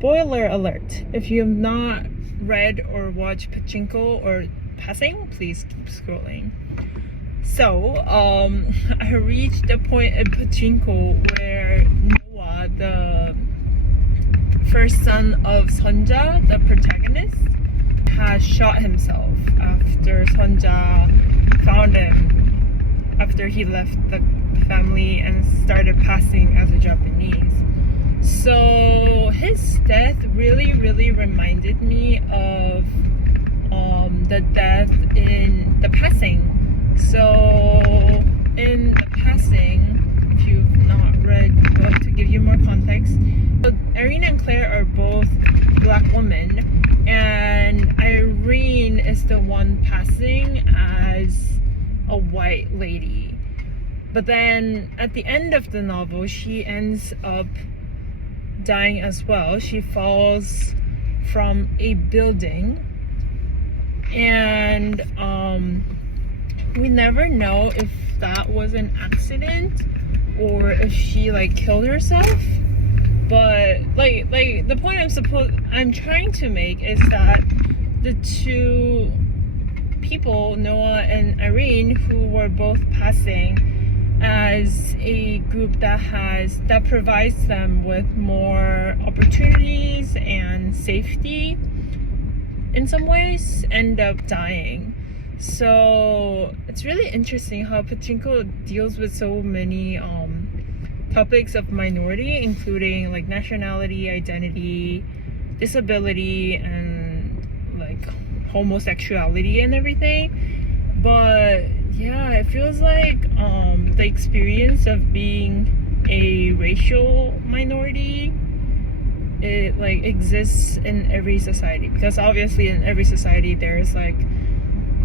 spoiler alert, if you have not read or watched Pachinko or Passing, please keep scrolling. So I reached a point in Pachinko where Noah, the first son of Sonja, the protagonist, has shot himself after Sonja found him after he left the family and started passing as a Japanese. So his death really reminded me of the death in The Passing. So in The Passing, if you've not read, well, to give you more context, so Irene and Claire are both black women, and Irene is the one passing as a white lady. But then at the end of the novel, she ends up dying as well. She falls from a building, and we never know if that was an accident or if she like killed herself. But like the point I'm trying to make is that the two people, Noah and Irene, who were both passing as a group that provides them with more opportunities and safety, in some ways end up dying. So it's really interesting how Pachinko deals with so many topics of minority, including like nationality, identity, disability, and like homosexuality and everything. But yeah, it feels like the experience of being a racial minority, it like exists in every society, because obviously in every society there's like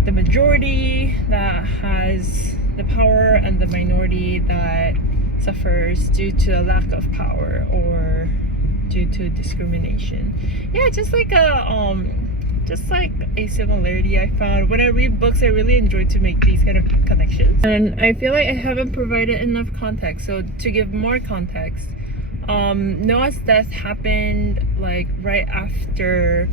the majority that has the power and the minority that suffers due to a lack of power or due to discrimination. Yeah, just like a similarity I found when I read books. I really enjoy to make these kind of connections, and I feel like I haven't provided enough context. So to give more context, Noah's death happened like right after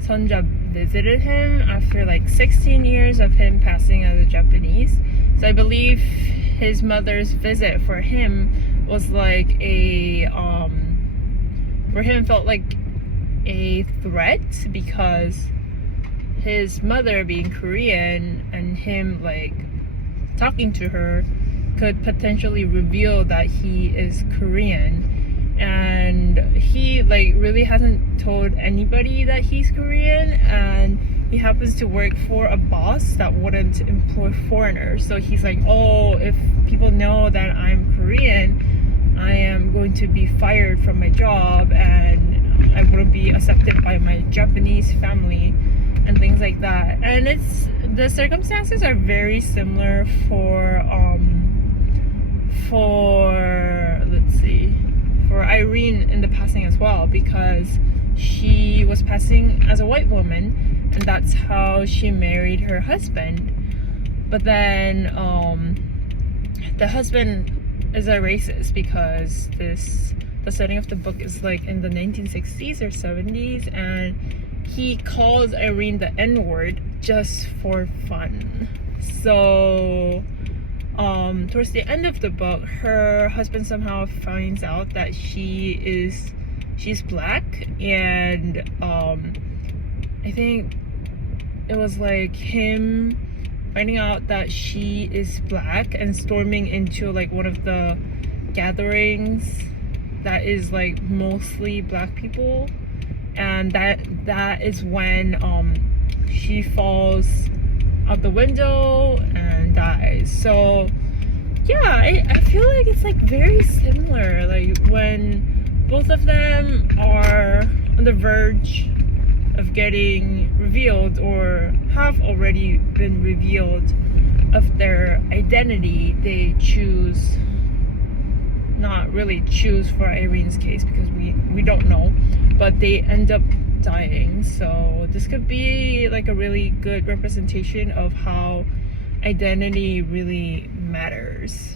Sonja visited him, after like 16 years of him passing as a Japanese. So I believe his mother's visit for him was like for him felt like a threat, because his mother being Korean and him like talking to her could potentially reveal that he is Korean, and he like really hasn't told anybody that he's Korean, and he happens to work for a boss that wouldn't employ foreigners. So he's like, oh, if people know that I'm Korean, I am going to be fired from my job and I wouldn't be accepted by my Japanese family and things like that. And the circumstances are very similar for Irene in The Passing as well, because she was passing as a white woman, and that's how she married her husband. But then the husband is a racist, because the setting of the book is like in the 1960s or 70s, and he calls Irene the N-word just for fun. So towards the end of the book, her husband somehow finds out that she's black, and I think it was like him finding out that she is black and storming into like one of the gatherings that is like mostly black people, and that is when she falls out the window and dies. So yeah, I feel like it's like very similar, like when both of them are on the verge of getting revealed or have already been revealed of their identity, they choose, not really choose for Irene's case because we don't know, but they end up dying. So this could be like a really good representation of how identity really matters.